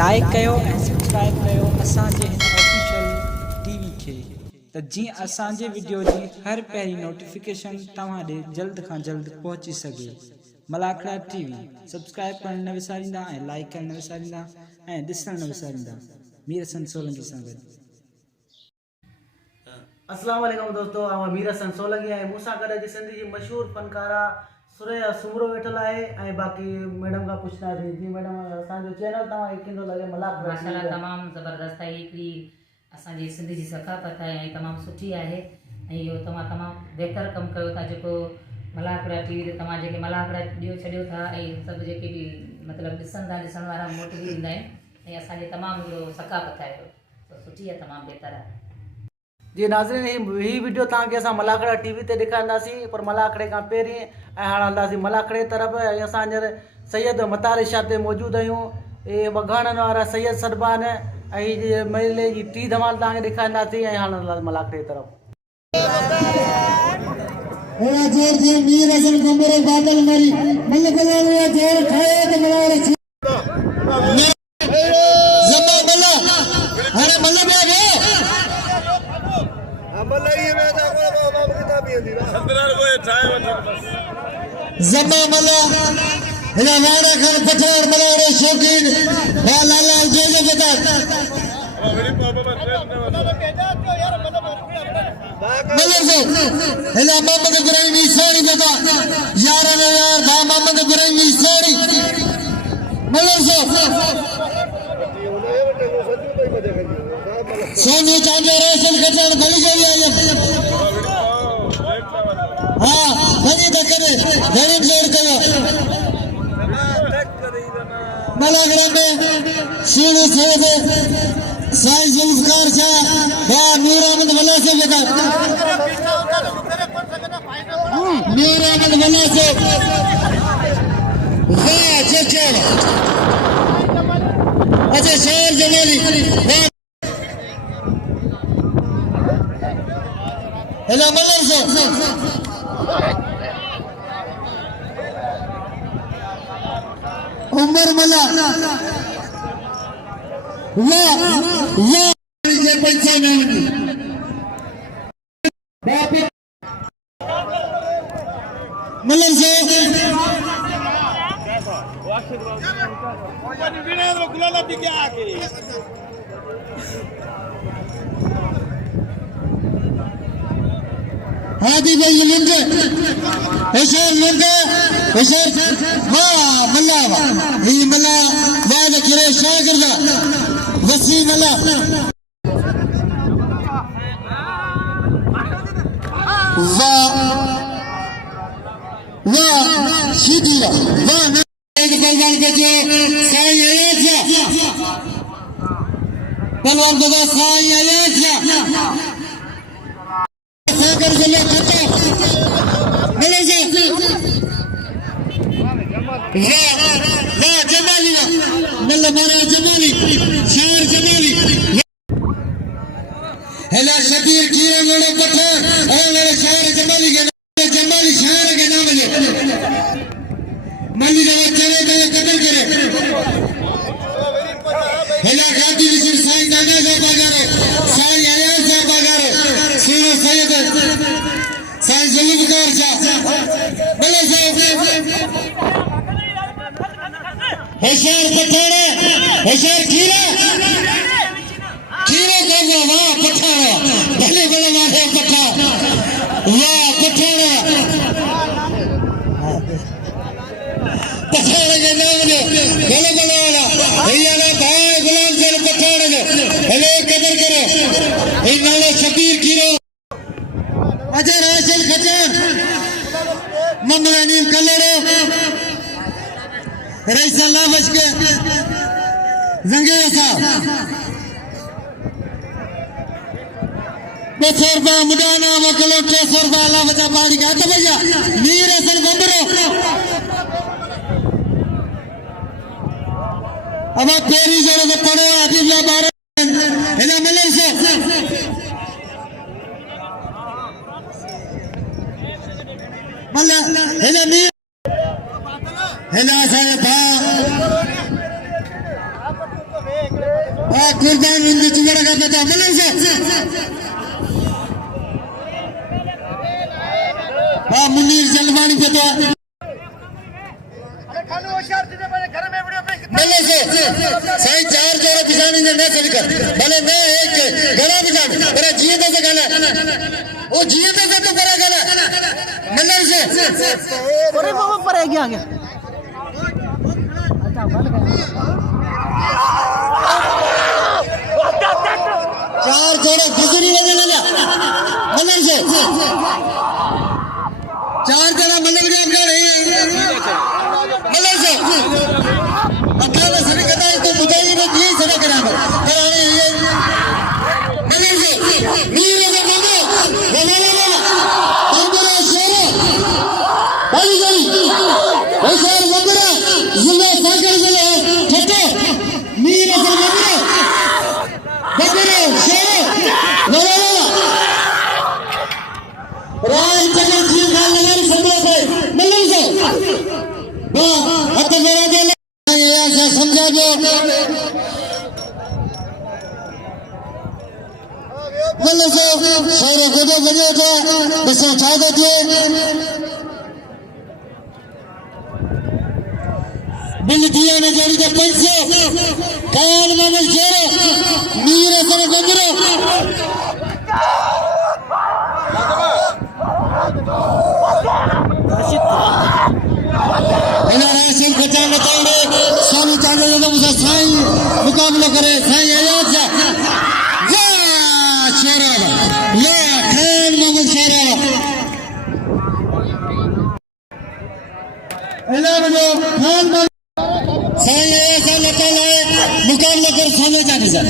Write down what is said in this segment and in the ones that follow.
Like कयो ऐं subscribe कयो असांजे हिन ऑफिशियल टीवी खे त जीअं असांजे वीडियो जी हर पहिरीं नोटिफिकेशन तव्हां ॾे जल्द खां जल्द पहुची सघे। मलाखड़ा टीवी सब्सक्राइब करण न विसारींदा ऐं लाइक करण न विसारींदा ऐं ॾिसण न विसारींदा। मीर हसन सोलंकी सां गॾु। अस्सलाम वालेकुम दोस्तों, आउं मीर हसन सोलंकी ऐं मूंसां गॾु अॼु सिंधी जी मशहूर फनकारा सुरैया सुमरो वेठल आहे ऐं बाक़ी मैडम का पुछंदासीं। जी मैडम, असांजो चैनल तव्हांखे कींदो लॻे? मलाखड़ा माशाल्लाह तमामु ज़बरदस्त आहे। हिकिड़ी असांजी सिंधी जी सकाफ़त आहे ऐं तमामु सुठी आहे ऐं इहो तव्हां तमामु बहितरु कमु कयो था। जेको मलाखड़ा टीवी ते तव्हां जेके मलाखड़ा ॾियो छॾियो था ऐं सभु जेके बि मतिलबु ॾिसनि था, ॾिसण वारा मोटिव ईंदा आहिनि ऐं असांजे तमामु इहो सकाफ़त आहे त सुठी आहे, तमामु बहितरु आहे। जी नाज़रीन, ही वीडियो तव्हांखे असां मलाखड़ा टीवी ते ॾेखारींदासीं, पर मलाखड़े खां पहिरीं ऐं हाणे हलंदासीं मलाखड़े तरफ़। ऐं असां हींअर सैयद मतारिशा ते मौजूदु आहियूं। इहे बगाणनि वारा सैयद सॾबान ऐं हीअ मेले जी टी धमाल तव्हांखे ॾेखारींदासीं ऐं हाणे हलंदासीं मलाखड़े तरफ़। मीर हसन कमरे बादल मरी मल बलाले जोर खाए त मलाले जमा मला अरे मल में गए मलई में दा बाबा किताब ही दी संदरार को चाय वठ जमा मला हेला वाड़ा खान पठार मलारे शौकीन वा लाला जोजे बता मेरी पापा में ट्रेन न यार मलर से हेला मोहम्मद इब्राहिम ईसारी बता यार ने यार दा मोहम्मद इब्राहिम ईसारी मलर से सोनू चांदो रोशन कचर भली गई है। हां बनी तो करे गरीब जोड़ करो मलाखड़ा में सीढ़ी से साईं जुल्फकार शाह बा नूर अहमद वला से बता नूर अहमद वला से वाह चचर अच्छा शेर जमाली हेलो मलर से उमर मला वाह ये पैसा नहीं मलर से हादी भाई लिंगे ऐशर लिंगे ऐशर वाह मल्ला ये मल्ला बाद करे शागिर्द वसी मल्ला वाह वाह सीधी वाह एक पहलवान के जो साईं अय्या पहलवान को जो साईं अय्या सागर जिले खत्ता मलेशिया वाह जमाली मल्ला मारा जमाली शार जमाली हेला शबीर कीरे लड़े पत्थर और लड़े शार जमाली के जमाली शार के नाम ले मल्ली जब चले तो कत्ल करे हेला गांधी विशेष साईं नाना साहब बागारे साईं आया साहब बागारे सीरो सैयद साईं जुल्फकार शाह भले साहब होशियार पठाड़ा होशियार खीरा खीरे को वाह पठाड़ा भले भले मारे पठा वाह पठाड़ा पठाड़े के नाम ने भले भले वाला भैया ने भाई गुलाम सर पठाड़े ने भले कदर करो इन नाले शबीर खीरो अजर हासिल खचर ममरानी कलरो रईस अल्लाह बचके जंगे साहब 200 रुपया मुदाना वकलो 300 रुपया अल्लाह बचा बाड़ी का तो भैया मीर हसन बंबरो अब तेरी जोड़े को पढ़ो आदिल्ला बारे हेला मलर से मल्ला हेला मीर हेला साहेब कुर्बान उनकी चुगड़ा का पता मलंग से मुनीर जलवानी पता भले से साईं 4 जोड़ा पिछाने ने न सड़कर भले न एक गला पिछाने पर जिए तो से गला वो जिए तो से तो पर गला मलंग से अरे बाबा पर गया अच्छा बढ़ गया 4 जोड़ा गुजरी लगे लगा मलंग से 4 जोड़ा मलंग ने अपना नहीं मलंग से अकेले सभी कहता है तो बुझाई में दिए सभी कराकर कराने ये मलंग से वीर के बंदे बंदरा शेर बड़ी गई ऐसा बंदरा जिले सागर जिले ठट्टे वीर के बंदे बंदरा शेर राय जगत जी का लगारी संदेश है मलंग से अब मेरा दिल ऐसा समझा दो मलंग से शेर गदो गदो था इसे उठा देती है बिल दिया ने जोड़ी के 500 कान मामल शेर मीर असर गंदरो राशन खचाने चाहिए स्वामी चाहते तो मुझे साईं मुकाबला करे साईं आजाद जा शेरा ले खान मोहम्मद शेरा खान साईं ऐसा लता लाए मुकाबला कर सामने जाने जा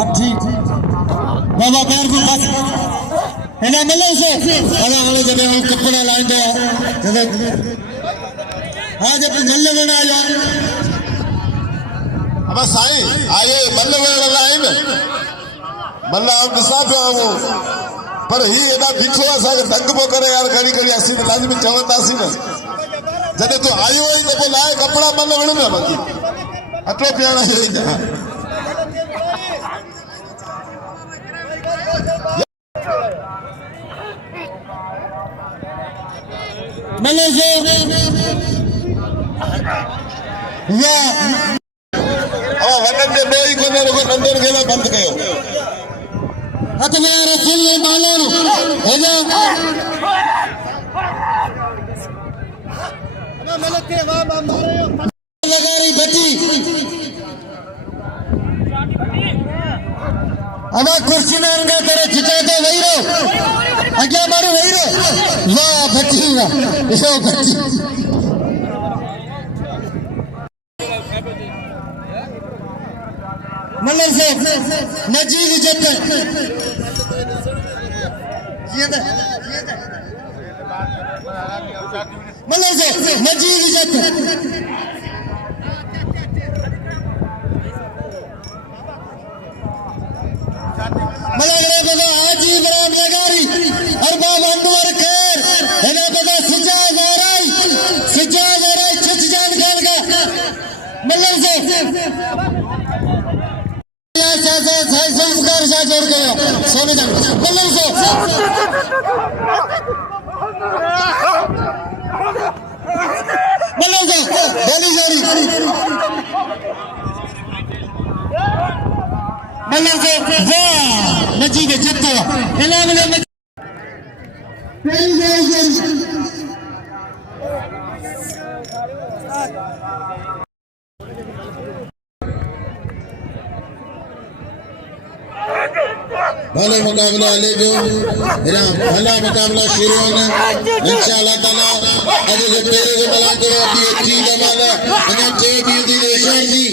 अब ठीक बाबा पैर को बस है ना मलंग से अरे वाले जब हम कपड़ा लाएंगे हाँ जब मल्ले में आ जाओ अब साईं आए मल्ले में लाइन मल्ला हम दिसा पियो आऊं पर ही एॾा बीठो असांखे तंग पियो करे यार घड़ी घड़ी असीं लाज़मी चवंदासीं न जॾहिं तूं आयो आई त पोइ लाहे कपिड़ा मल विण में बाक़ी अटो पीअण जो ई मलंग से या वॾनि जे ॿियो ई कोन्हे रुॻो नंढनि खे बंदि कयो हथ में रसूल मालूम है ना लगारी बची अब कुर्सी में उनका तेरे चिचाते वही रहो आज्ञा मारो वही रहो वाह बची वाह यो बची मलंग से मजीद इज्जत मलंग से मजीद इज्जत मलंग ने बता हाजी इब्राहिम लगारी अरबाब अंदर खैर है ना बता सिजाज आराई छिछ जान खान का मलंग से संस्कार से जोड़ गया सोने जान मलंग से मलंग से बोली जोड़ी मलंग से वाह मजीद चित्तो इलाम ने पहली जोड़ी भले मुकाबला ले जो भला मुकाबला शुरू होना इंशाअल्लाह ताला आज जो तेरे को मिला के अभी अच्छी जमाना अने जे भी दी शेर दी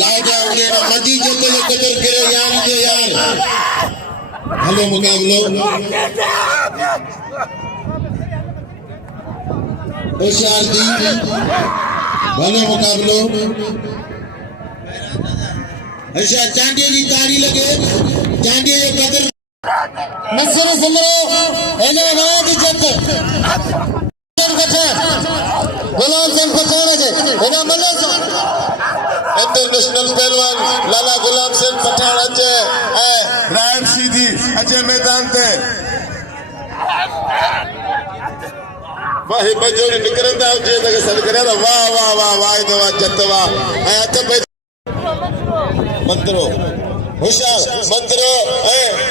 लाए जाओगे ना मदी जो तो कदर करे यार के यार भले मुकाबलो होशियार दी भले मुकाबलो ऐसा चांदी की तारी लगे चांदी जो कदर नसर समरो इलाहाबाद इज्जत गुलाम सिंह पछाड़ जे एना मलंग इंटरनेशनल पहलवान लाला गुलाम सिंह पठान अचे रायन सीधी अचे मैदान ते वाह बजोड़ी निकरंदा हुजे त सॾ करे वाह वाह वाह वाह दवा जत वाह हथ पे मंत्रो होशियार मंत्रो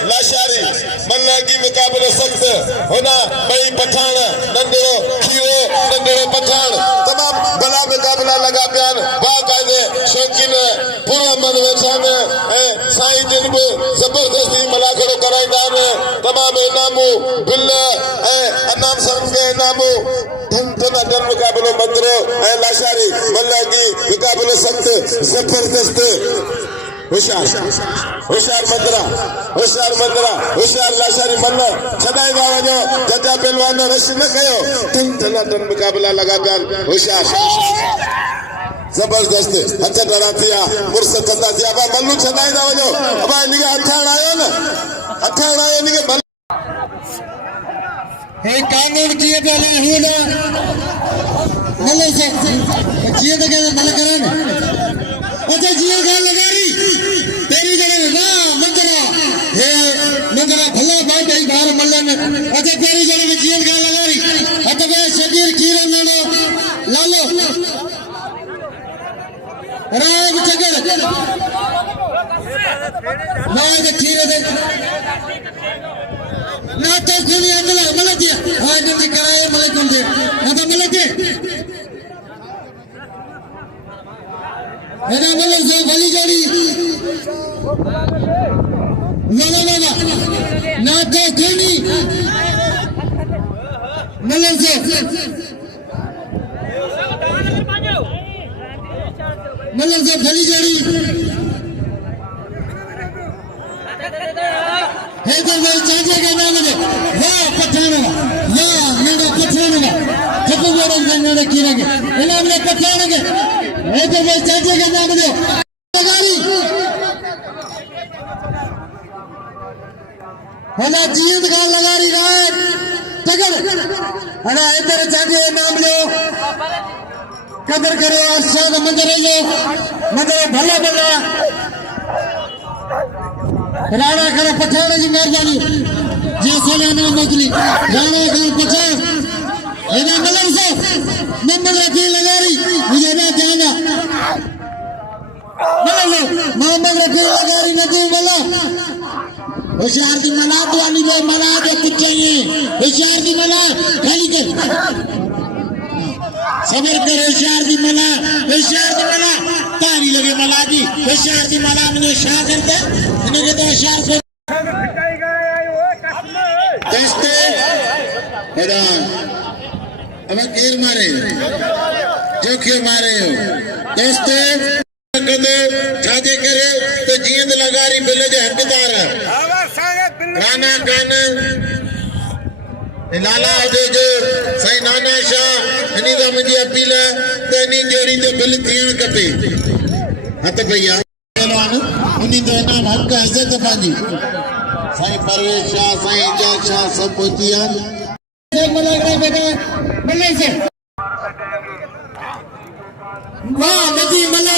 लाशारी मल्ला की मुकाबलो सख्त होना बई पठान नंढड़ो खीरो नंढड़ो पठान तमाम बड़ा मुकाबला लगा प्यार बाकायदे शौकीन पूरा मन वेठा साईं जिन भी जबरदस्ती मलाखड़ो कराईंदा तमाम इनामू बिल अनाम सर के इनामू धन मुकाबलो मंत्रो लाशारी मल्ला की मुकाबलो सख्त जबरदस्त होशियार होशियार मंदरा होशियार लाशारी मल्ला छदाई बाबा जो जजा पहलवान ने रश न कयो टन मुकाबला लगा प्यार होशियार जबरदस्त हथ डरा थिया मुर्स कंदा थिया बा मल्लू छदाई दा वजो अब इनके हथाण आयो इनके हे कानून किए पहले हुना मल्ले से जिए तो क्या मल करन अच्छा जिए का लगारी तेरी जगह ना मंदरा हे मंदरा भला बात है बाहर मल्लन अच्छा तेरी जगह में जिए का लगारी अच्छा बे शबीर कीरन ने लालो राग चगर राग कीरे दे ना तो कोई अंदर मल दिया आज ने कराए मल कौन दे ना तो मल दे एना मल से भली जोड़ी ना ना तो कोई मल से भली जोड़ी हे तो वो चाचे के नाम में वाह पठान वाह मेरा पठान कपू बड़ा मेरे कीरे के इनाम ने पठान के हे तो वो चाचे के नाम में लगारी हला जीत का लगारी राय टगर हला इधर चाचे नाम लो कदर करो अरशद मंदिर लो मंदिर भला भला राणा कर पठान जी मेहरबानी जी सलाना मोकली राणा कर पठान एना मलर से नंबर रखी लगारी मुझे ना जाना मलर मोहम्मद रफी लगारी नदी मला होशियार दी मला वाली दे मला दे कुछ चाहिए होशियार दी मला खाली के सबर कर होशियार दी मला तारी लगे मला दी होशियार दी मला मुझे शाह करते इन्हें तो होशियार को दस्ते हेरा अब केर मारे जो क्यों मारे हो दस्ते कदे छाजे करे तो जींद लगारी बिले जे हकदार राना कान लाला दे जो सही नाना शाह इन्हीं का मुझे अपील है तो इन्हीं जोड़ी तो बिल थियण कपे हत भैया उन्हीं तो नाम हक हज़रत पाजी सही परवेश शाह सही इजाज शाह सब पहुंचिया से मलागरा बेटा मिलने से वाह नदी मला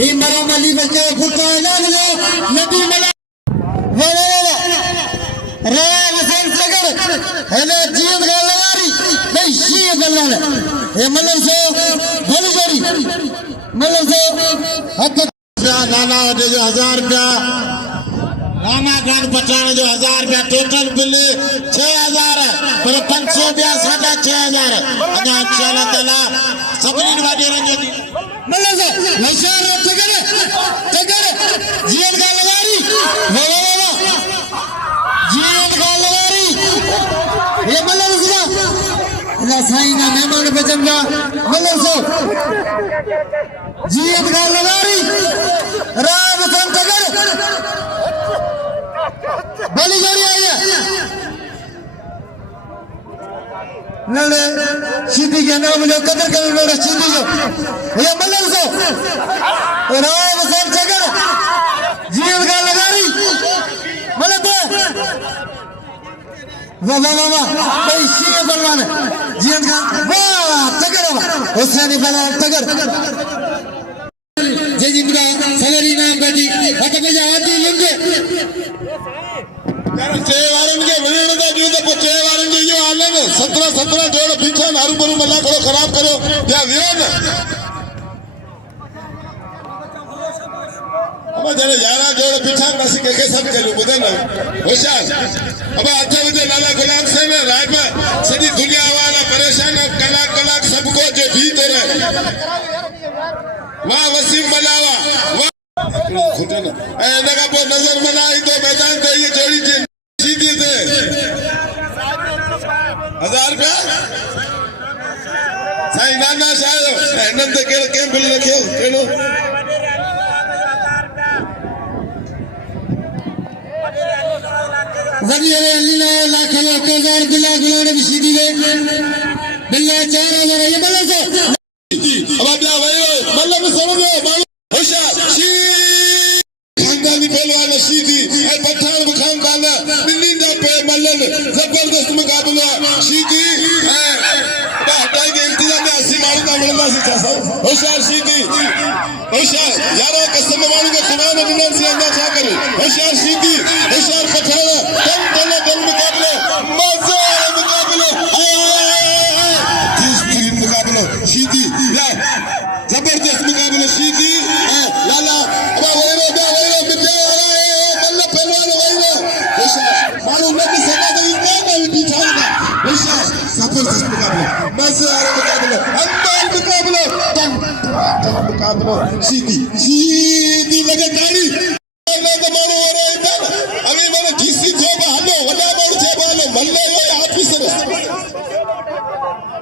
ये मरा मली बच्चे फुटो ना लो नदी मला रे वसन सगर हेले जीत का लगारी नहीं शी बल्ला ये मतलब से भली जोड़ी मतलब से हक नाना दे जो 1000 रुपया रामा खान पठान जो 1000 रुपया टोटल बिल 6000 पर 500 रुपया 6000 अना इंशाअल्लाह ताला सबनी वादे रंगे मतलब से नशार टगर जीत का लगारी जीत का लगारी ये मतलब से ना साईं ना मेहमान बचंगा मतलब से जीत का लगारी राम संतगर बली जोड़ी आई है नले सीधी के नाम लो कदर कर लो सीधी जो ये मतलब से राम संतगर जीत का लगारी मतलब वाह कोई सी बलवान जीत का वाह तगर हुसैनी बला तगर जे जिंदा हरू भरू मला खड़ो खराब करो या वियो न अब जरे यारा जोड़ बिठा नसी के सब करू बुधे न होशियार अब 8 बजे लाला गुलाम साहब राय पे सदी दुनिया वाला परेशान कलाक सबको जो भीतर है वाह वसीम मलावा खुदा ना ए नगा पर नजर बनाई तो मैदान पे ये जोड़ी थी सीधी थे 1000 रुपया साईं नाना शायद हिननि ते कहिड़ो कंहिं बिल रखियो कहिड़ो वॾी अल्लाह लाख लाख हज़ार बिला गुलाने भी सीधी वे बिल्ला 4000 ये बल्ले से अब क्या भाई मतलब समझो होशियार खानदानी पहलवान सीधी ए पठान खानदान दिल्ली पे मल्लन जबरदस्त मुकाबला सीधी हटाई के इंतजाम में 80 मारू का मिलना सी चासा होशियार सीधी होशियार यारो कसम मारू के खुदा ने बिना से अंदर छा करे होशियार सीधी होशियार पठान दम मुकाबला मजेदार मुकाबला मुकाबला सीधी जबरदस्त मुकाबला सीधी लाला अब वही मतलब पहलवान वही मालूम नहीं सदा तो इतना नहीं बिठा जबरदस्त मुकाबला मजेदार मुकाबला अंदर मुकाबला मुकाबला सीधी लगे ताड़ी मैं तो मारो हो रहा है अभी मैंने डीसी थे हलो वडा मारो थे बोलो मल्ले ये ऑफिसर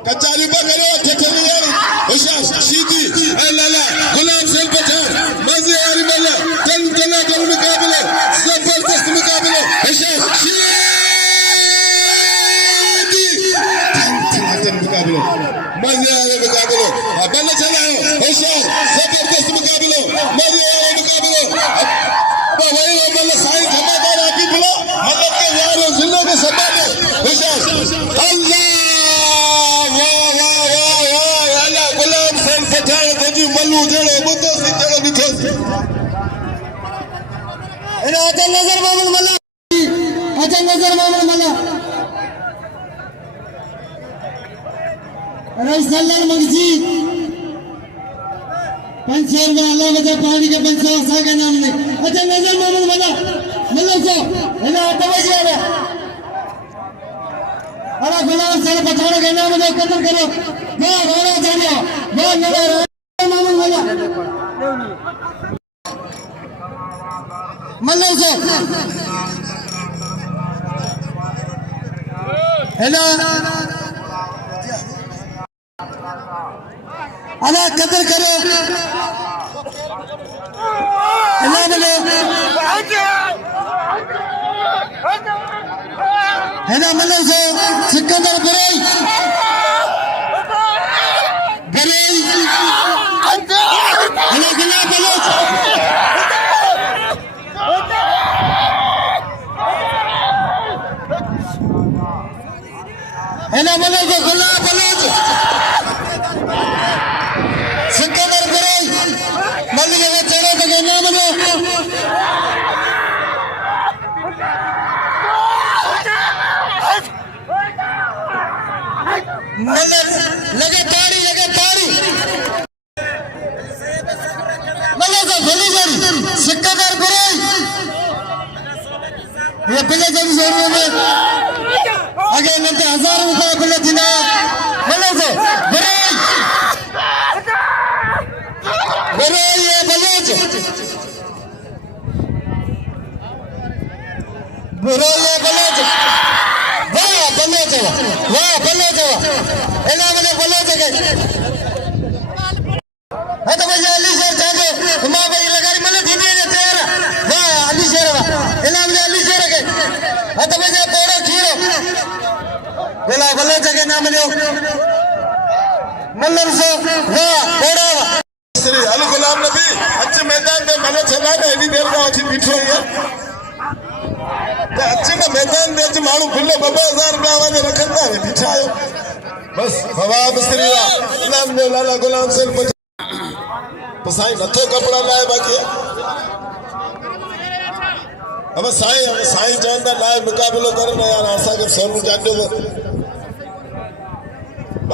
कचारी पर करो ठेठे यार होशियार सीधी ए लाला गुलाम सिंह पठान मजेदार मल्ला तन मुकाबला जबरदस्त मुकाबला होशियार सीधी मुकाबला मजेदार मुकाबला बल्ले चलाओ होशियार जबरदस्त मुकाबला मजेदार मुकाबला वही बल्ले साईं धमाकेदार आकी बुला मतलब के यार जिले के सभा में होशियार अल्लाह गुलाम सिंह पठान जी मल्लू जड़ो बुतो सी जड़ो दिखो इना अजल नजर मामूल मल्ला रईस सल्लाल मगजी 500 रुपया अल्लाह वजह पानी के 500 सा के नाम ने अजल नजर मामूल मल्ला सो इना तवज्जो है अरे गुलाम सिंह पठान के नाम में कदर करो वाह राणा जानिया वाह नजर मामूल मल्ला से हेलो अला कदर करो हेलो बोलो हेलो मल्ला से सिकंदर गरई हेलो गुलाम बोलो हेलो बोलो तो गुलाब बलूच सिकंदर गरई मल्लिका के चेहरे के नाम लो लगे ताड़ी मल्लिका बलूच सिकंदर गरई ये पिले जब जरूर में आगे नंते 1000 रुपये पिले दिना बोलो से बरे ये बलूच बरे ये बलूच वाह बलूच एना मैंने बलूच के तो भैया अली शेर जाके मां भाई लगाई मैंने दीदी ने तेरा वाह अली शेर एना मैंने अली शेर के तो भैया पोड़ो खीरो बेला बलूच के नाम लियो मल्लम से वाह पोड़ो श्री अल गुलाम नबी अच्छे मैदान में मनो चला ना एडी देर का अच्छी पीछे है तो अच्छे ना मैदान में अच्छे मालूम खुले 2000 रुपया वाले रखता है पीछे आयो बस फवाद श्री नाम ने लाला गुलाम सिंह तो साईं नथो कपड़ा लाए बाकी अब साईं चवंदा लाए मुकाबलो करना यार असा के सोनू जाडो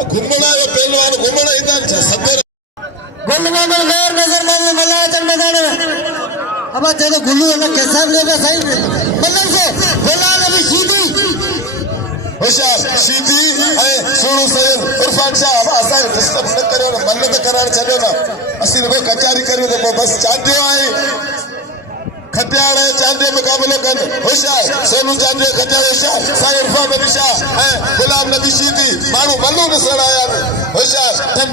घुमण आयो पहलवान घुमण ईंदा सदर गुलमान गैर नजर मारने मलाचन मैदान अब चलो गुल्लू ने कैसा लेगा सही मतलब से बोला अभी सीधी होशियार सीधी ऐं सोनू सैयद इरफान शाह अब असांखे डिस्टर्ब न करियो न मन त कराइण छॾियो न असीं रुगो कचारी करियूं त पोइ बसि चांडियो आहे खटियार ऐं चांडियो मुक़ाबिलो कनि होशियार सोनू चांडियो खटियार होशियार साईं इरफान अली शाह ऐं गुलाम नबी सीधी माण्हू मल्लू ॾिसण आया आहिनि होशियार टन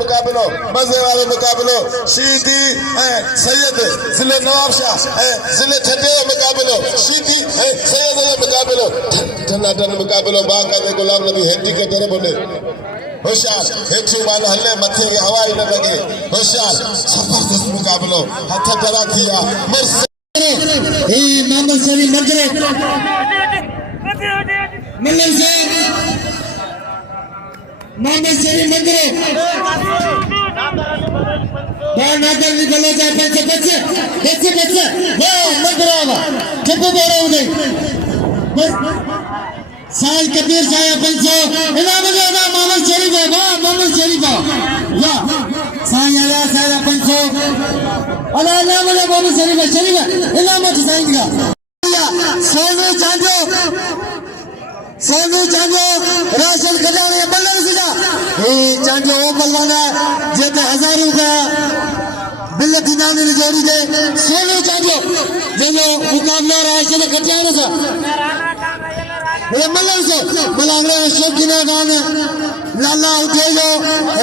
मुक़ाबिलो मज़े वारो मुक़ाबिलो सीधी ऐं सैयद ज़िले नवाब शाह ऐं ज़िले छठे जो मुक़ाबिलो सीधी ऐं सैयद जो मुक़ाबिलो टन मुक़ाबिलो बाक़ाइदे गुलाम नबी हेठी खे दर ॿुधे होशियार हेठियूं मान हले मथे खे हवा ई न लॻे होशियार ज़बरदस्त मुक़ाबिलो हथ डरा थी विया मोहम्मद शरीफ मंजरे मिलन से मोहम्मद शरीफ मंजरे बाहर नादर निकलो जाए बच्चे वो मंजरा चुप बोलो उधर साल कबीर साहब 500 इनाम देना मोहम्मद शरीफ है वाह मोहम्मद शरीफ वाह साईं आया साहब 500 अल्लाह नाम ले मोहम्मद शरीफ इनाम साईं का सोनू चांजो राशन खजाने बल्लन सिजा ए चांजो ओ बल्लाना जेते हजारों का बिल दिनाने ने जोड़ी दे सोनू चांजो जो मुकाबला राशन खजाने सा ये मल्लन से मलांगरे शौकीना गान लाला उठेजो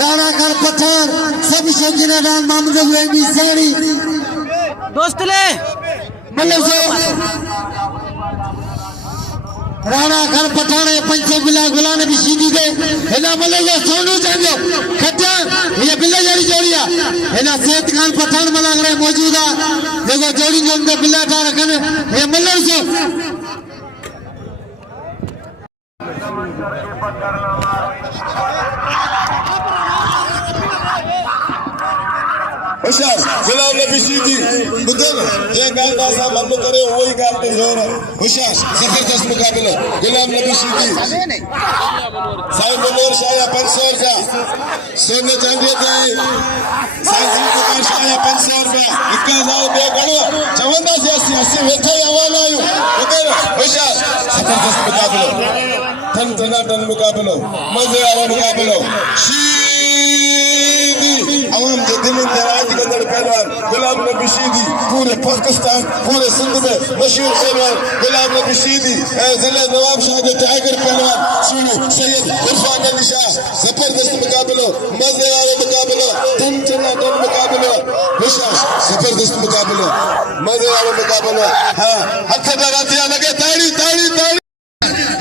राणा खान पठान सब शौकीना गान मामूद गुलामी सानी दोस्त ले मल्लन से राणा खान पठान 500 बिला गुलाम नबी सीधी दे हेना मल्लन से सोनू चांजो खट्टान ये बिल्ला जारी जोड़िया हेना सेठ खान पठान मलांगरे मौजूदा देखो जोड़ी जो उनके बिल्ला था रखने ये मल्लन से होशियार गुलाम नबी सीधी बुधन ये गाल का सा बंद करे वही गाल पे जोर होशियार जबरदस्त मुकाबला गुलाम नबी सीधी साईं मनोहर शाह 500 जा सोने चांदी जाए साईं दुकान शाह 500 रुपया 1000 दे गणो चवंदा से 80 वेठे हवाला आयो बुधन होशियार जबरदस्त मुकाबला टन मुकाबलो मजे वाला मुकाबलो आवाम के दिल में राज गदर पहलवान गुलाम नबी सीधी पूरे पाकिस्तान पूरे सिंध में मशहूर पहलवान गुलाम नबी सीधी जिले नवाब शाह के टाइगर पहलवान सोनू सैयद इरफान अली शाह जबरदस्त मुकाबलो मजे वाला मुकाबलो टन मुकाबलो जबरदस्त मुकाबलो मजे वाला मुकाबलो हां हथ लगा दिया लगे ताड़ी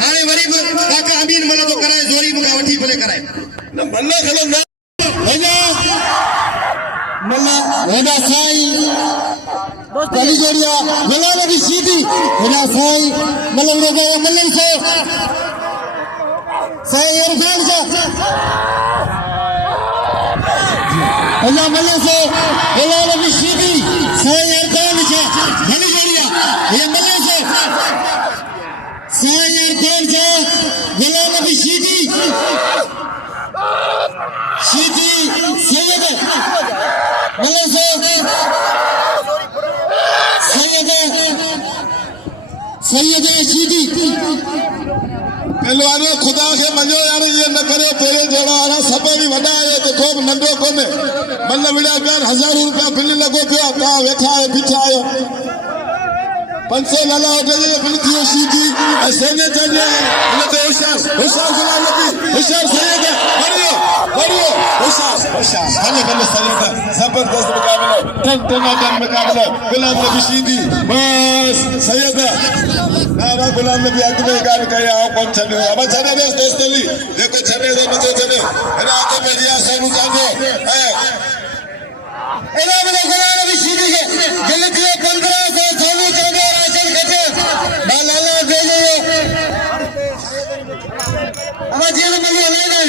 हाणे वरी काका अमीन मल्ला तो कराए जोरी मुका वठी भले कराए न मल्ला खलो न मल्ला हेना साईं गली जोड़िया गुलाम नबी सीधी हेना साईं मल्लन रो गया मल्लन से साईं इरफान से हेना मल्लन से गुलाम नबी सीधी साईं इरफान से गली जोड़िया ये मल्लन से साईं इरफान से गुलाम नबी सीधी सैयद मल्लन से सैयद सीधी पहलवानों खुदा के मजो यार ये न करे तेरे जोड़ा वाला सब भी वडा है तो खूब नंदो कोने मतलब विड़ा प्यार 1000 रुपया बिल लगो पिया ता वेठा है पीछे आयो 500 लाला होटल में बिल थी सीधी सोने चले ने तो होशियार गुलाम नबी होशियार सैयद बढ़ियो होशियार भले सैयद जबरदस्त मुकाबला टन मुकाबला गुलाम नबी सीधी बस सैयद ना गुलाम नबी आगे में गाल करे आओ कौन छने अब छने दोस्त ली देखो छने दे मजे छने अरे आगे में दिया सोनू चांदो है एला में गुलाम नबी सीधी के दिल दिए 15 से सोनू चांदो राशन खचे लाला दे अब जेल में ले गए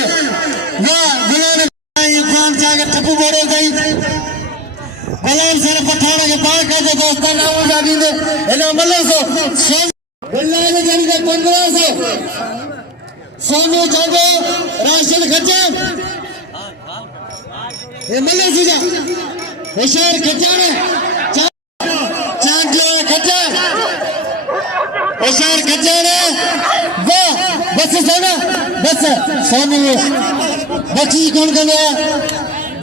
ना गुलाम इरफान जाके टप्पू बोड़ो गई गुलाम सर पठान के पार का जो दोस्ताना वो जादी दे एला मल्लन सो बिल्ला ने जन के 1500 सोनू चांदो राशिद खच्चर ये मल्ले सुजा होशियार खच्चर चांदो खच्चर होशियार खच्चर वाह बस सोना बस सोनू बची कौन कर लिया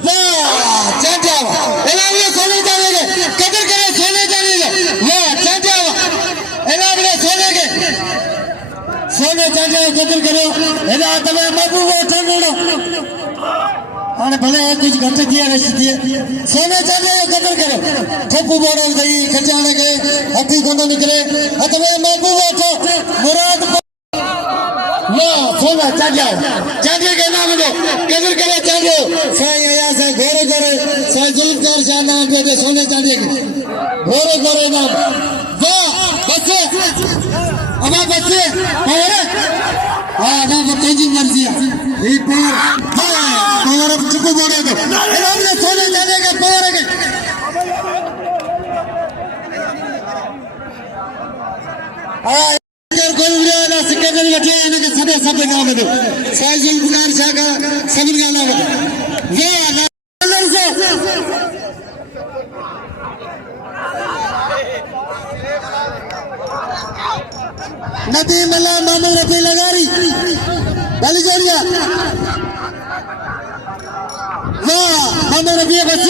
वाह चांदो एलावले सोने जाने कदर करे सोने जाने वाह चांदो एलावले सोने के सोने चांदो कदर करो एला तमे महबूबो ठंडो हाणे भले कुछ घट दिया रही सोने चांदो कदर करो थोपू बोरो दई खचाने के हथी कोन निकले तमे महबूबो ठो मुराद वाह सोना चांदो चांदो के नाम दो कदर करे चांदो साईं आया से गोरे गोरे साईं जुल्फकार शाह नाम दे सोने चांदो के गोरे गोरे नाम वाह बस अमा बच्चे और हाँ ना तेजी मर्जी है ये पार पार अब चुप बोले तो हमने सोने जाने के पार के हाँ कर कोई उड़ा ना सिकंदर बैठे हैं ना के सबे सबे नाम दो साईं जुल्फकार शाह का सभी का नाम दो ये ना अंदर से नदी मल्ला मामू रफी लगारी बाली जोड़िया वाह मामू रफी बस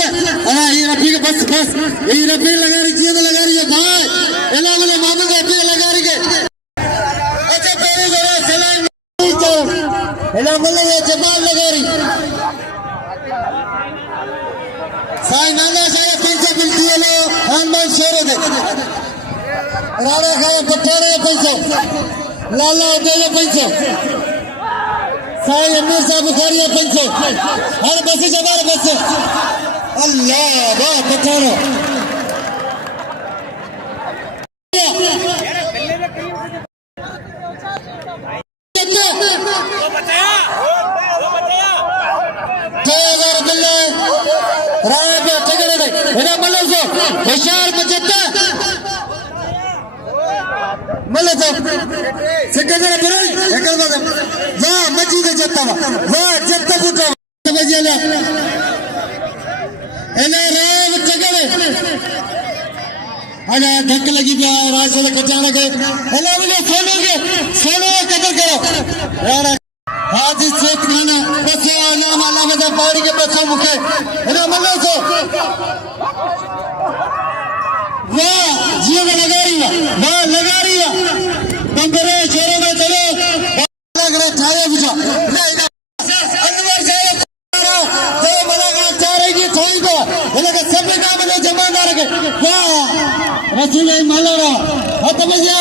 हाँ ये रफी के बस बस ये रफी लगारी चाहिए तो लगारी है भाई एला बोले मामू रफी लगारी के अच्छा पहले जरा सलाम एला बोले ये जमाल लगारी साई नाना साया पंचा बिल्टी वालो हनुमान शेरो दे राणा खाए पठारे पैसो लाला उदय पैसो साई अमीर साहब बुखारी पैसो हर बस जबार बस अल्लाह वाह पठारो होशियार मचता मल्ले तो सिकंदर बुराई एकल बात वाह मची दे जत्ता वाह जत्ता बूटा समझिया एने राव चगरे अरे धक्क लगी गया राशि कचाने के एने बोले सोने कदर करो यार हाजी सेठ खाना बस नाम अल्लाह में पौड़ी के बच्चों मुखे एने मल्ले सो वाह जियो में लगा रही है वाह लगा रही है बंदरे शोरों में चलो लग रहे छाया बुझा अंदर से जो मलाका चारेगी थोड़ी को इनके सभी काम में जमादार के वाह रसूल मौलाना खत्म हो गया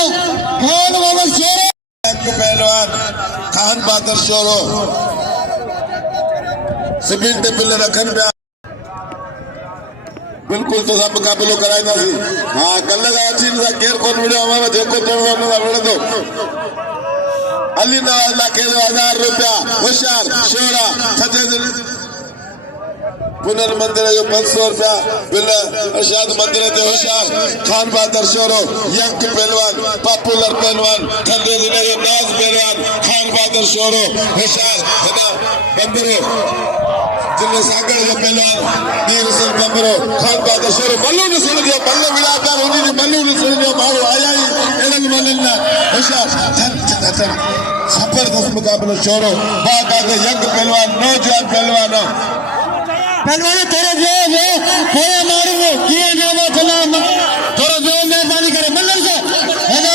कौन मोहम्मद शोरो पहलवान खान बहादुर शोरो सिबिल ते पिल रखन पिया बिल्कुल तो सब मुकाबलो कराईंदा सी हां कल का अची न केर कोन विडियो हमारा जेको चढ़ो न वणे तो अली नवाज ला के 1000 रुपया होशियार शोरा छजे पुनर मंदिर जो 500 रुपया बिल अर्शाद मंदिर ते होशियार खान बहादुर शोरो यंग पहलवान पॉपुलर पहलवान खंडे जिले के नाज पहलवान खान बहादुर शोरो होशियार है बंदरे जिले सागर जो पहलवान वीर सिंह बंबरो खान बहादुर शोरो मल्लू ने सुन दिया मल्लू मिलादार होनी ने मल्लू ने सुन दिया मारो आया ही एडन मल्लना होशियार चल जबरदस्त मुकाबला शोरो बात आगे यंग पहलवान नौजवान पहलवान थोड़ा जो थोड़ा मारूंगा किए जावा चला थोड़ा जो मेहरबानी करे मल्लर से है ना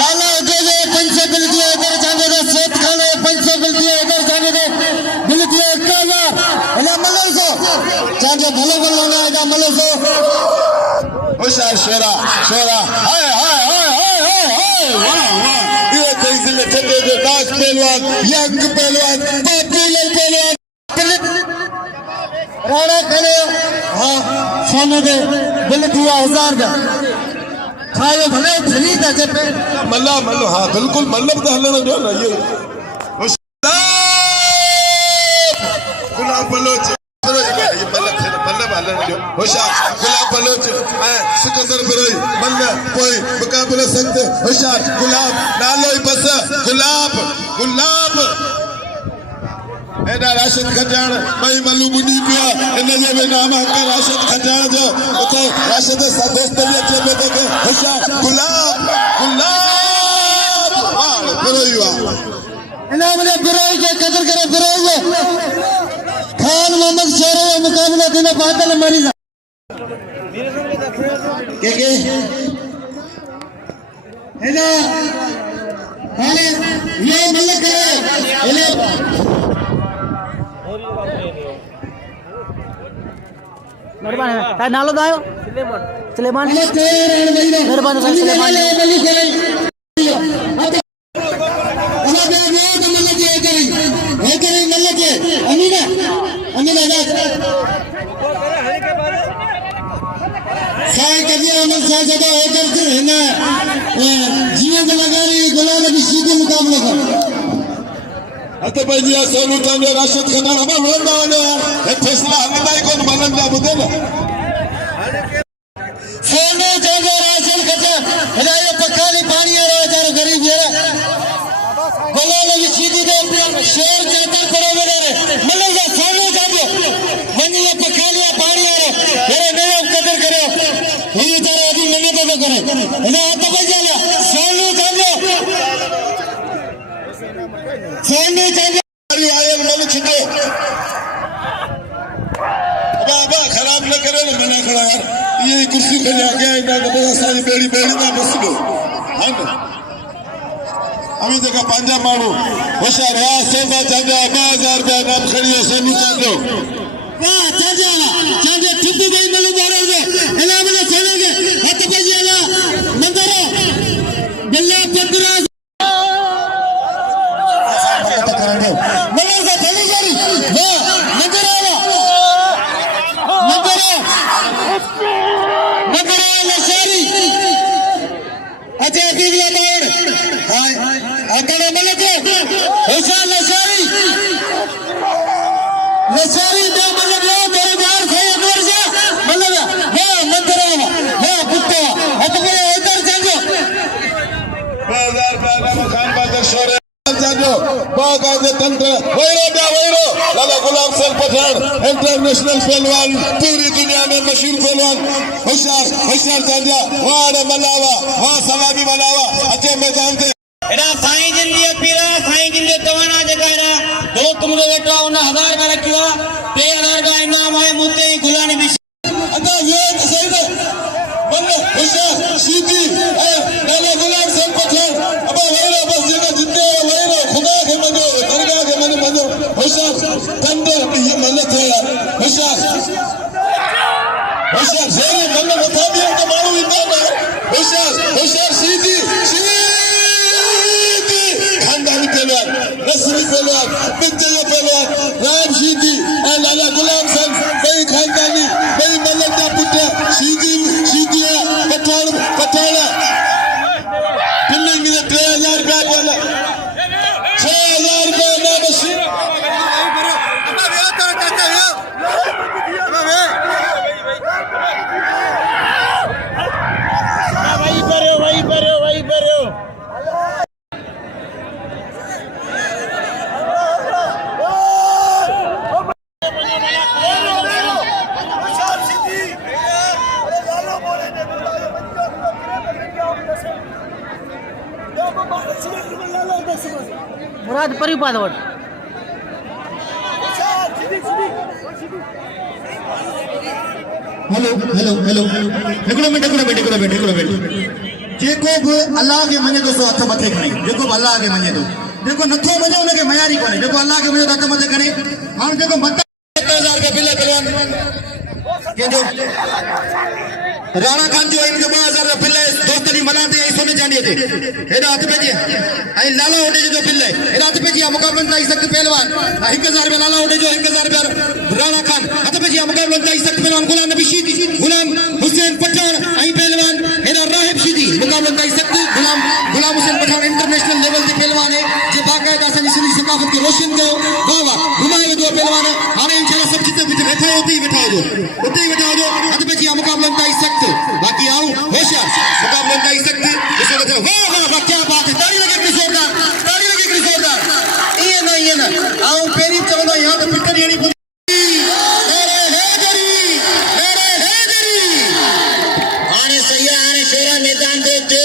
लाला जो 500 बिल दिया इधर जाने दे सेठ खाने 500 बिल दिया इधर जाने दे बिल दिया 1000 है ना मल्लर से चाहे भले भले ना है मल्लर से होशियार शोरा शोरा हाय हाय हाय हाय हाय वाह वाह ये तहसील ठंडे जो नाच पहलवान यंग पहलवान पॉपुलर पहलवान राणा खाने हाँ सोने दे बिल दिया 1000 का खाए भले थली था जब मल्ला मल्लो हाँ बिल्कुल मल्लब तो हलना जो ना ये गुलाब बलोच ये मल्लब हलना जो होशियार गुलाब बलोच सिकंदर बिरोई मल्ल पोई मुकाबले सख्त होशियार गुलाब नालो ही बस गुलाब गुलाब एडा राशिद खजान भाई मल्लू बुनी पिया इनजे में नाम है राशिद खजान जो उते राशिद दोस्तलियत जे में देखे होशियार गुलाब गुलाब वाह बिरोई वाह इनाम ने बिरोई के कदर करे बिरोई को खान मोहम्मद शेरों मुकाबला दिन बादल मरीजा के है ना हाले ये मलक है इले मेहरबानी का नालो दायो सुलेमान मेहरबानी सुलेमान जीवन लगारी गुलाम नबी सीधे मुकाबले का अते भाई जी सोनू चांदे राशिद खजान अब रोंदा वाले यार ये फैसला हंगदाई कोन बनन जा बुदे ना सोनू चांदे राशिद खजान हदाये पकाली पानी रो जारो गरीब यार गुलाम नबी सीधे दे शेर चादर पड़ो मेरे मतलब जा सोनू चांदे मनी ये पकाली पानी रो यार नयो कदर करो ये तारे अभी मन्नत तो करे ना अते भाई जी सोनू चांदे सोनू चांदे आयल मन छिटे अब खराब न करे ना मना खड़ा यार ये कुर्सी पे जाके इना तो सारी बेड़ी बेड़ी ना बस गो हां अभी जगह पंजा मारू होशियार है सेवा चांदा 2000 रुपया नाम खड़ी है सोनू चांदो वाह चांदे चांदे ठुड्डी गई मलू बारे दे एला मने चलेगे हत बजी एला मंदरो बिल्ला 15 लसारी दे मतलब लो तेरे बाहर थे दूर से मतलब वो मंदिर है वो कुत्ता अब को इधर जाओ 2000 रुपया नाम खान बादर शोरे जाओ बागा दे तंत्र वैरो लाला गुलाम सल पठान इंटरनेशनल पहलवान पूरी दुनिया में मशहूर पहलवान होशियार चांदा वाह मलावा वाह सलामी मलावा अच्छे मैदान से एडा साईं जिंदी पीरा साईं जिंदे तवाना जगारा दो तुमरे बेटा उन 1000 का रखियो 3000 का इनाम है मुते गुलानी भी अदा ये सही है बल्ले होशियार सीधी है लाला गुलाम सल पठान अब वैरो बस जगह जिंदे वैरो खुदा के मनो दरगाह के मनो होशियार तंदे ये मन्नत है यार होशियार जेरे मन्नत बता दिया तो मारू इंदा होशियार सीधी खानदानी पहलवान नस्ली पहलवान बिंजला पहलवान राम सीधी लाला गुलाम सन भाई खानदानी भाई मलक का पुत्र सीधी पठाड़ा बिल्डिंग में 3000 रुपया वाला 6000 रुपया ना बस वही पर मुराद परिपाद वट हेलो हिकिड़ो मिंट जेको बि अल्लाह खे मञे थो सो हथ मथे खणे जेको बि अल्लाह खे मञे थो जेको नथो मञे हुनखे मयारी कोन्हे जेको अल्लाह खे मञे थो हथ मथे खणे हाणे जेको मत 7000 रुपया बिल पहलवान कंहिंजो राणा खान जो इनके 2000 रुपया बिल दोस्त ॾींहुं मना ते सोने चांदीअ ते हेॾा हथ पेजी ऐं लाला ओडे जो बिल हेॾा हथ पेजी मुक़ाबलनि ताईं सख़्तु पहलवान 1000 रुपया लाला ओडे जो 1000 रुपया राणा खान हथ पेजी मुक़ाबलनि ताईं सख़्तु पहलवान गुलाम नबी शीदी गुलाम हुसैन पठान ऐं पहलवान हेॾा राहिब शीदी मुक़ाबलनि ताईं सख़्तु गुलाम हुसैन पठान इंटरनेशनल लेवल ते पहलवान है जो बाक़ायदा असांजी सिंधी सकाफ़त खे रोशन कयो वाह घुमाए वेंदो पहलवान हाणे सब जितने बैठे हो उतने ही बैठा हो हाथ पे किया मुकाबला उनका सख्त बाकी आओ होशियार मुकाबला उनका सख्त इसे वाह वाह वाह क्या बात है ताली लगे किशोरदार ये ना आओ पेरी चलो यहाँ पे पिक्चर ये नहीं मैदान देते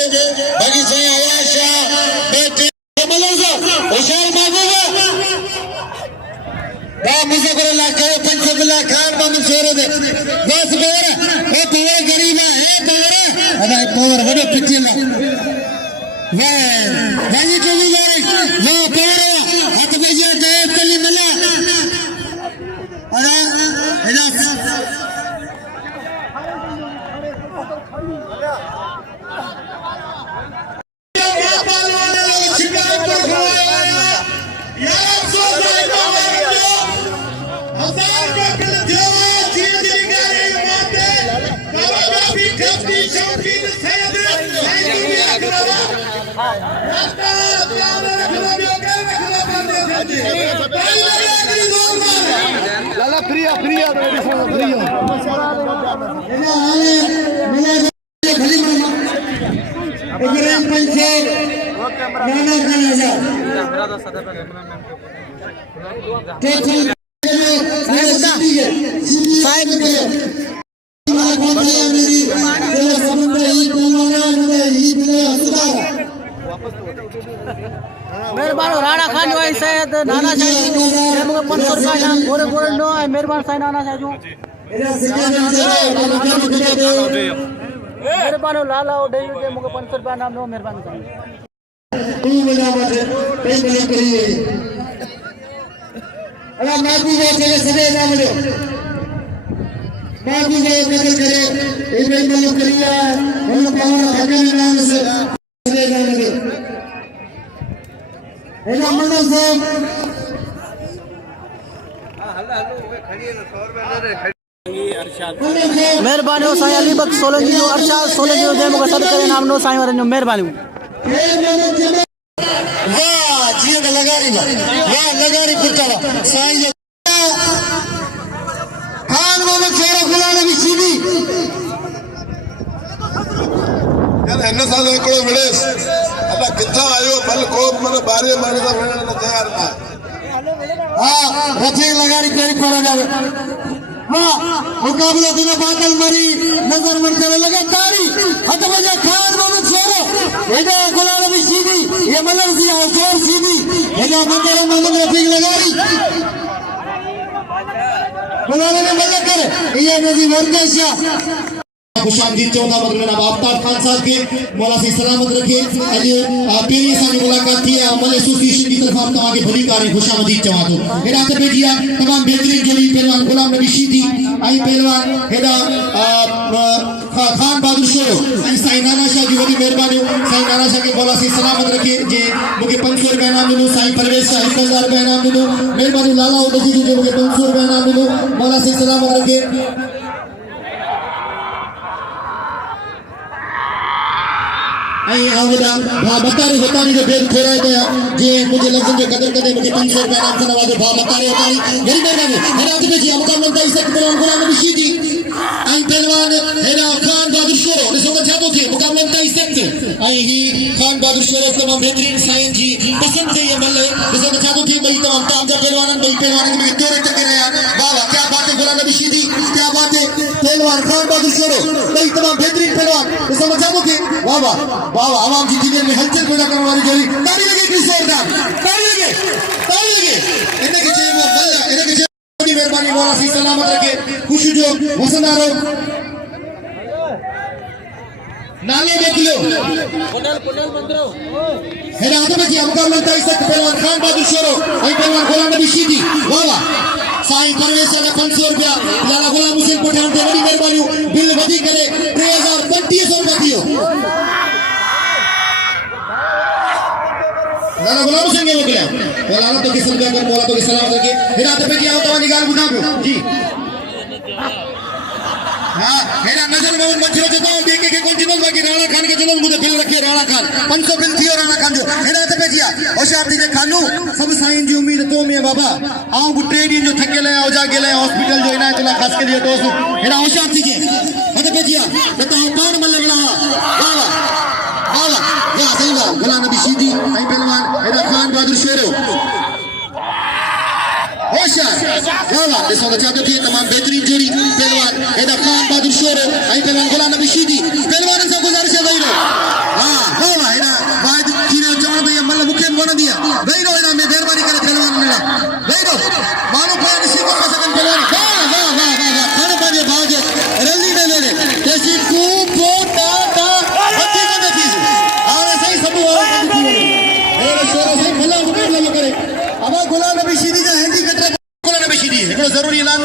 बाकी सही आवाज बेटे मलोजा होशियार महबूबा मुझे करे लाके पंचबिला खान बम छोड़ दे बस बेरा ए तोरे गरीबा है तोरे अबे तोरे बड़े पिछला वे भाई को भी गई वो तोरे हाथ में ये दे तली मिला अरे इधर लाला फ्रिया इब्राहिम पंचे नाना खाना मेहरबान राणा खान भाई सैयद नाना शाह मुझे 500 रुपया नाम गोरे गोरे नो है मेहरबान साईं नाना शाह जो मेहरबान लाला ओ डेयू के मुझे 500 रुपया नाम नो मेहरबान साईं तू बजा मत कई बने करिए अरे माफी वो चले सदे नाम लो माफी वो कदर करे इब्राहिम मलो करिया हम पावन भगवान नाम से सदे नाम लो एना मनो से मेहरबानी साईं अली बख्श सोलंकी जो अरशद सोलंकी जो जय मुझे सद करे नाम नो साईं वारन जो मेहरबानी वाह जी लगारी वाह लगारी पुत्रा साईं जो खान वाले छोरा गुलाम भी सीधी यार हिन साल हिकिड़ो मिड़ेसि अलाए किथां आयो भल को मन 12 माण्हू सां विढ़ण लाइ तयार न हाँ रफीक लगारी पेरी पड़ा जावे वाह मुकाबला दिन बादल मरी नजर मन चले लगे तारी हथ बजे खान वाले छोरा हेडा गुलाम भी सीधी ये मलर सी जोर सीधी हेडा मंदिर मोहम्मद रफीक लगारी गुलाम ने मदद करे ये नदी वर्गेशा खुशामदीद चौथा मतलब आफ्ताब खान साहब के मौला से सलामत रखे अज पेरी सानी मुलाकात थी अमल एसोसिएशन की तरफ तमाम के भली कारी खुशामदीद चवा तो हेडा ते बेटिया तमाम बेहतरीन जोड़ी पहलवान गुलाम नबी शीदी आई पहलवान हेडा खान बहादुर शोरो आई साईं नाना शाह की बड़ी मेहरबानी साईं नाना शाह के मौला से सलामत रखे जे मुके 500 रुपया इनाम मिलो साईं परवेश शाह 1000 रुपया इनाम मिलो मेहरबानी लाला उदजी जी मुके 500 रुपया इनाम मिलो मौला से सलामत रखे आई आवदा भा बतारी होतानी जो बेद खोराए तो जे मुझे लफ्ज़न जो कदर कदे मुझे 500 रुपया नाम से नवाजो भा बतारी होतानी गरी मेहरबानी हेरा ते जी मुकाम बनता इसे पहलवान गुलाम नबी शीदी आई पहलवान हेरा खान बहादुर शोरो ने सोचा छातो थी मुकाम बनता इसे आई ही खान बहादुर शोरो तमाम बेहतरीन साईं जी पसंद से ये मल्ले ने सोचा छातो थी भाई तमाम ताजा पहलवान के तोरे तक रहा वाह क्या बात है गुलाम नबी शीदी क्या बात है पहलवान खान बहादुर शोरो भाई तमाम बेहतरीन पहलवान ने सोचा छातो थी वाह वाह वाह आवाम की दिल में हलचल पैदा करने वाली जोड़ी ताली लगे किशोरदार ताली लगे इन्हें के चाहिए वो बल्ला इन्हें के चाहिए बड़ी मेहरबानी मौला सी सलामत रखे खुश जो वसंदारो नाले देख लो पुनल मंत्रो हेरा हाथ में जी हमका लगता है इससे पहलवान खान बहादुर शोरो और पहलवान गुलाम नबी शीदी वाह साईं परवेश ने 500 रुपया लाला गुलाम हुसैन पठान ते बड़ी मेहरबानी बिल वधी करे 3200 रुपया दियो लाला गुलाम हुसैन के मोकलिया लाला तो किस्म का मौला तो सलाम करके हेरा ते पे किया होता निकाल बुझा को जी हां हेरा नजर नजर मोहम्मद मंसूर जो तो देखे के कौन चीज बाकी राणा खान के चलो मुझे बिल रखे राणा खान 500 बिल थी राणा खान जो हेड़ा ते पेजिया होशियार थी खानू सब साईं जी उम्मीद तो में बाबा आऊं गुटे दिन जो थके ले आओ जा गेले हॉस्पिटल जो इना तुला खास के लिए तो हेड़ा होशियार थी के हते पेजिया तो कौन मल्ले बड़ा वाह वाह या सही वाह गुलाम नबी सीधी आई पहलवान हेड़ा खान बहादुर शेरो होशियार वाह देखो तो चाहते थे तमाम बेहतरीन जोड़ी पहलवान हेड़ा खान बहादुर शेरो आई पहलवान गुलाम नबी सीधी पहलवान से गुजारिश है भाई वाह वाह हेड़ा वाद चीने चाण भैया मल्ल मुखे बोन दिया भाई रो हेड़ा मैं मेहरबानी करे पहलवान मिला भाई रो मानो पे निसी को सकन पहलवान वाह वाह वाह वाह खाने पानी भाग रली ने ले तेसी को पोटा ता हत्ती को देखी आरे सही सब और मेरे शेरो से मल्ल मुकाबला करे अब गुलाम नबी सीधी जा हिंदी कटरा गुलाम नबी सीधी है जरूरी ऐलान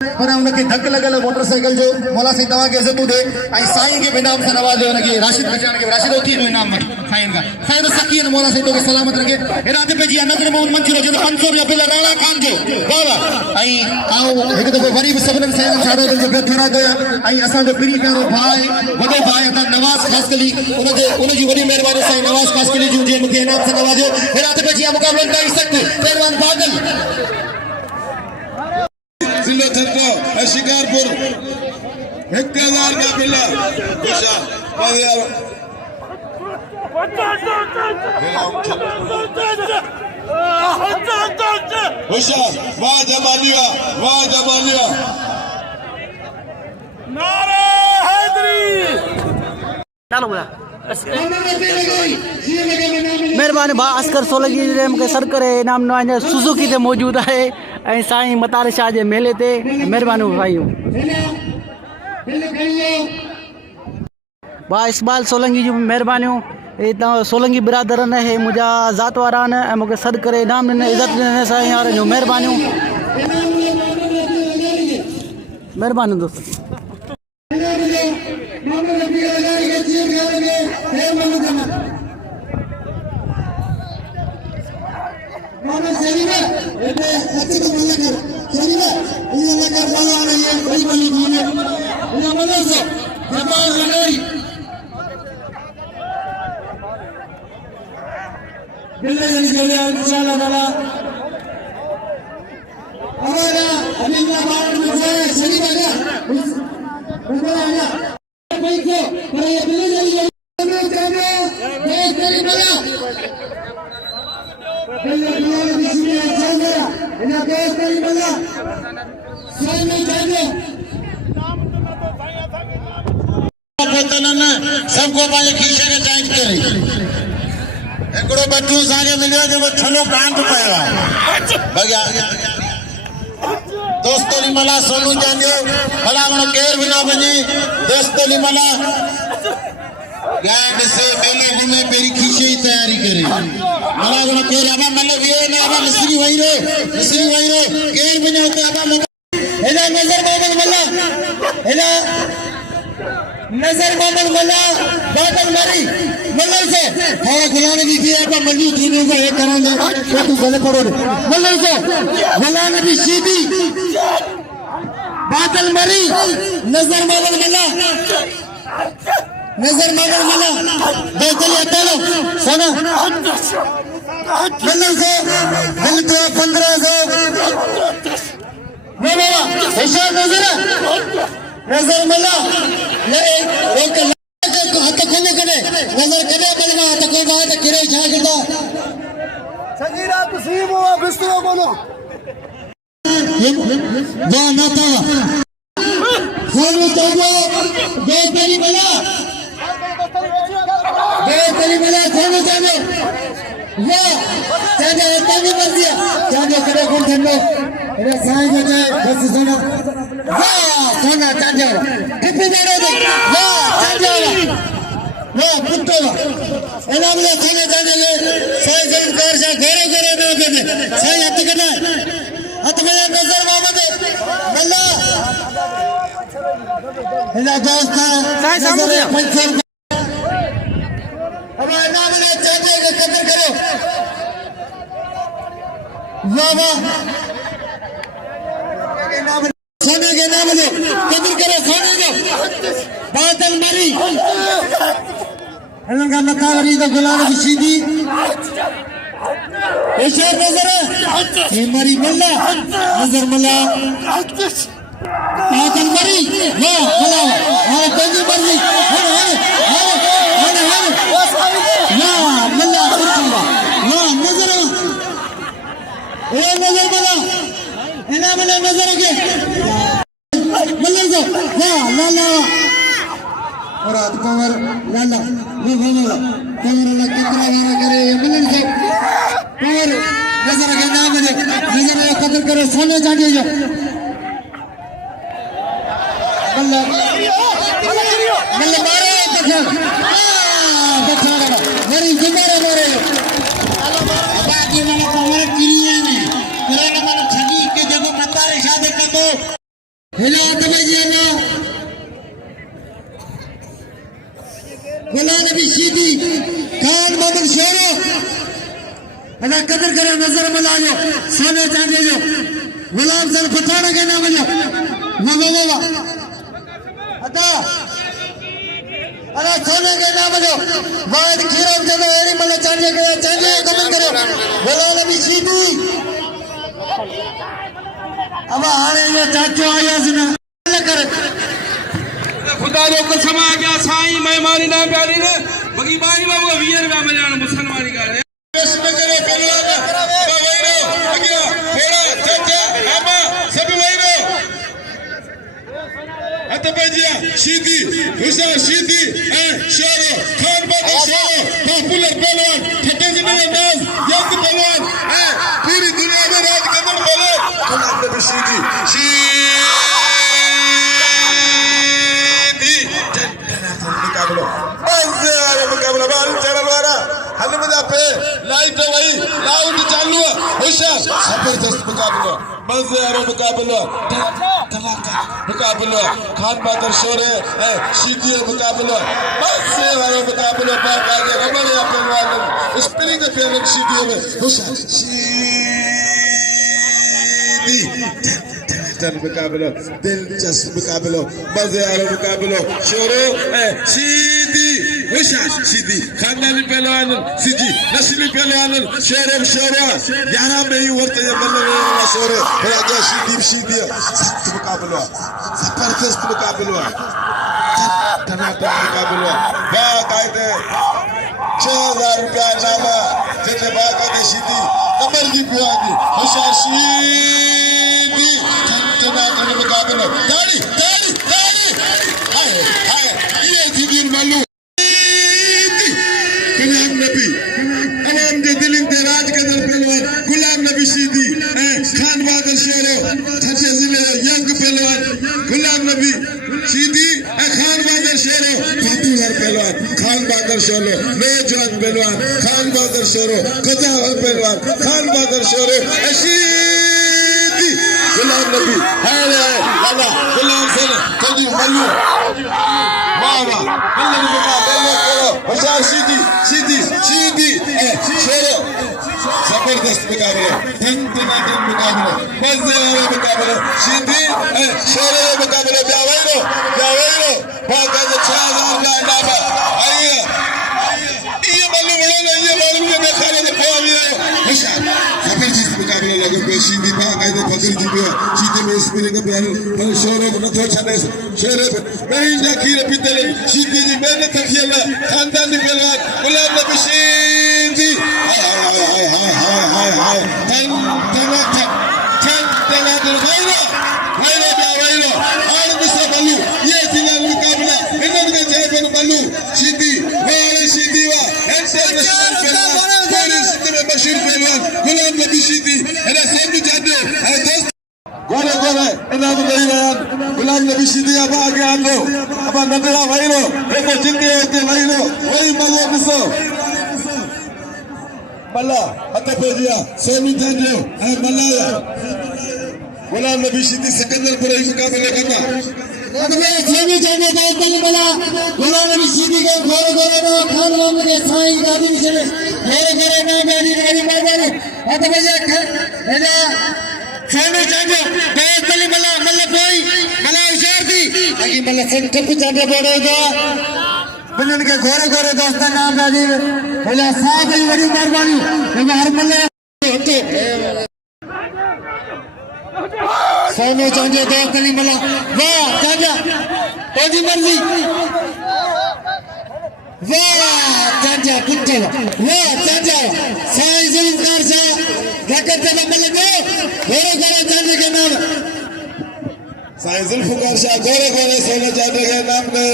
पर उनके धक लगल मोटरसाइकिल जो मौला से दवा के इज्जत दे आई साईं के इनाम से नवाजे उनके राशिद बचान के राशिद होती है इनाम साईं का साईं तो सकीन मौला से तो के सलामत रखे इरादे पे जी नजर मोहम्मद मंसूर जो 500 रुपया बिल राणा खान जो बाबा आई आओ एक दफो वरी सबन से साडो दिल जो थोड़ा दो आई असा जो प्री प्यारो भाई वडो भाई अता नवाज खास कली उन जी वडी मेहरबानी साईं नवाज खास कली जो जे मुके इनाम से नवाजो इरादे पे जी मुकाबला कर सकते पहलवान पागल जिला थको शिकारपुर 1000 का बिल्ला होशियार वाह जमालिया नारे हैदरी चलो बोला मेहरबानी भा अस्कर सोलंकी जे मूंखे सर करे इनाम न सुजुकी ते मौजूद है ऐं साईं मतार शाह जे मेले ते मेहरबानी भाइयों भा इकबाल सोलंकी जी मेहरबानियूं ये सोलंकी बिरादरन है मुझा ज़ात वारा आहिनि ऐं मूंखे सॾु करे इनाम ॾिने इज़त ॾिने साईं वारनि जूं मेहरबानियूं मेहरबानी दोस्त सबको पंहिंजे खीसे खे टाइट करे हिकिड़ो बटू असांखे मिलियो जेको थलो कांत पियो आहे दोस्त लिमला सोनू चांदियो भला उन केर भी ना वञे दोस्त लिमला गाय ॾिसे मेले घुमे पहिरीं खीसे जी तयारी करे भला उन केर आबा मले वियो न आबा मिस्री वही रे केर भी न हुते आबा हेॾा नज़र मोहम्मद मल्ला हेॾा नजर मोहम्मद मल्ला बादल मरी मल्ल से और गुलाम नबी की है पर मंजूर थी को एक करेंगे तो तू गले पड़ो मल्ल से गुलाम नबी सीधी बादल मरी नजर मोहम्मद मल्ला बेचली अकेलो सोना मल्ल से दिल तो 1500 वो बाबा होशियार नजर मल्ला एक हाथ खोले करे नजर करे बलवा तो कोई बात किरे छा करदा सगीरा तस्लीम हुआ बिस्तरो बोलो वाह नाता सोनू चांदो बेतरी बला सोनू चांदो वाह चांदो इतना कर दिया चांदो करे कौन ठंडो अरे साईं जो जाए बस सोना वाह सोना चांदो कितने देर हो वाह चांदो वाह पुट्टो एना में खाने जाने ले साईं जरूर कर जा घरे घरे ना करने साईं हाथ करना हाथ में नजर मोहम्मद मल्ला एना दोस्त साईं सामने अब एना में चांदो के कदर करो वाह वाह सोने के नाम ले कदर करो सोने को हिननि खां मथां वरी त गुलाम रशीदी शेर नज़र हे मरी मल्ला नज़र मल्ला आदल मरी वाह मल्ला हाणे पंहिंजी मर्ज़ी हाणे वाह मल्ला वाह नज़र ए नज़र मल्ला हिन मल्ला नज़र के मल्ला को वाह लाला और पवर लाला वो पवर अल्लाह कितना गाना करे मल्ला से पवर नजर के नाम दे नजर का कदर करे सोने चांदी जो मल्ला मारे पठान पठान मेरी गुमारे मारे बाकी मैंने पवर किरिया ने किराने मैंने छगी के जब मतारे शादी कर दो हिला तबे ना गुलाम नबी सीधी खान मोहम्मद शेरो अल्लाह कदर करे नजर मल्ला जो सोने चांदी जो गुलाम सर पठान के नाम जो वाह अदा अल्लाह सोने के नाम जो वाद खीरम जब एड़ी मल्ला चांदी के कदर करे गुलाम नबी सीधी अब हाणे ये चाचो आया सुना करे खुदा जो कसम आ गया साईं मेहमानी ना प्यारी ने बगी बाई बाबू 20 रुपया मिलन मुसलमानी का इसमें करे पहलवान वहीरो अगिया थोड़ा चाचा मामा सभी वहीरो अत पेजिया सीधी हुसैन सीधी ए शेरो खान बादल शेरो पॉपुलर पहलवान ठट्टे जिन्हें अंदाज यंग पहलवान ए पूरी दुनिया में राज करने वाले गुलाम नबी सीधी मुकाबला बाल चढ़ वाला हल में पे लाइट वही लाउड चालू है होशियार जबरदस्त मुकाबला मजे वाला मुकाबला मुकाबला खान बहादुर शोरे सीधी मुकाबला मजे वाला मुकाबला बात आगे हमारे पहलवान स्पिनिंग पेयर सीधी में होशियार सीधी मुकाबला दिलचस्प मुकाबला मजे वाला मुकाबला शोरो सीधी होशियार सीधी खानदानी पहलवान सीधी नस्ली पहलवान शेर शेरा 11 में ही वर्त मल्ला शोरे आगे सीधी सख्त मुकाबला जबरदस्त मुकाबला टनाटन मुकाबला बाकायदे 6000 रुपया नामा जिन्हें बाकायदे सीधी कमर की पियागी होशियार सीधी टनाटन मुकाबला दाढ़ी हाय ये सीधी मालूम गुलाम नबी अवाम के दिल इंतराज कदर पहलवान गुलाम नबी सीधी खान बहादुर शेरो ठट्टे जिले यंग पहलवान गुलाम नबी सीधी खान बहादुर शेरो पॉपुलर पहलवान खान बहादुर शेरो नौजवान पहलवान खान बहादुर शेरो कजावर पहलवान खान बहादुर शेरो सीधी गुलाम नबी है लाला गुलाम सर कदी मल्लू बाबा मल्लू का बेलो करो होशियार सीधी शेरो जबरदस्त मुकाबला टनाटन मुकाबला मजे वाला मुकाबला सीधी शेरो मुकाबला जावेरो बाका 6000 का नामा आइए ये मालूम के देखा ले तो पावियो होशियार जबरदस्त मुकाबला लगे पे सीधी बाका दे पकड़ दी सीधी में स्पिनिंग पे शेरो न तो छने शेरो नहीं जाखीर पितले सीधी जी मेहनत किया खानदानी पहलवान गुलाम नबी सीधी हाय टनाटन वहीरो और मिस्टर बल्लू ये जिला मुकाबला इन्होंने के जय बल्लू सीधी वाले सीधी वा इंटरनेशनल पहलवान पुलिस में मशहूर पहलवान गुलाम नबी सीधी अरे सब जाते हैं दोस्त गोरे इन्होंने बयान गुलाम नबी सीधी अब आगे आ लो अब नंदरा वहीरो देखो जिंदगी होते वहीरो वही मल्लो मिसो मल्ला हथ पेजिया सोनी जानियो है मल्ला गुलाम नबी सीधी सिकंदरपुर ही मुकाबले करना अगले सोनी जाने का तल मल्ला गुलाम नबी सीधी के गोरे नो खान मोहम्मद के साईं गादी से मेरे ना मेरी बाजार हथ पेजिया एदा सोनी जाने दे तली मल्ला कोई मल्ला होशियार थी अगी मल्ला सेंटर पे जाने बोले दो बिलन के गोरे गोरे दोस्त नाम राजीव बोला साहब बड़ी बड़ी मेहरबानी हर मल्ले सोनू चांजे दोस्त नहीं मिला वाह चाचा तेरी मर्जी वाह चाचा पुट्टे वाह चाचा साईं जुल्फकार साहब धक्के चला मिल गए गोरे गोरे चांजे के नाम साईं जुल्फकार शाह गोरे गोरे सोने चांदी के नाम ले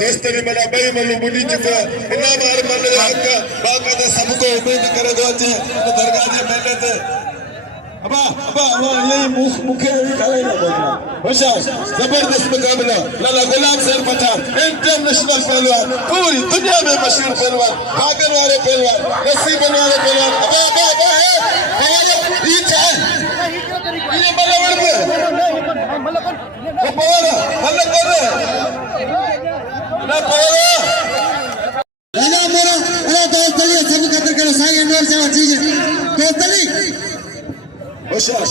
दोस्त ने मला भाई मल्लू मुनी चुका इना बार मल्ले का बाकी तो सबको उम्मीद करे दो अच्छे दरगाह जी मेहनत अबा यही मुखे भी करे ना बोलना होशियार जबरदस्त मुकाबला लाला गुलाम सर पठान इंटरनेशनल पहलवान पूरी दुनिया में मशहूर पहलवान भागन वाले पहलवान रस्सी बनने वाले पहलवान अबा है हमारे बीच है ये बराबर पे वो पावर हल्ला कर रहे ना पावर ना मेरा अरे दोस्त अली सब कदर करो साईं अनवर से चीज दोस्त अली होशियार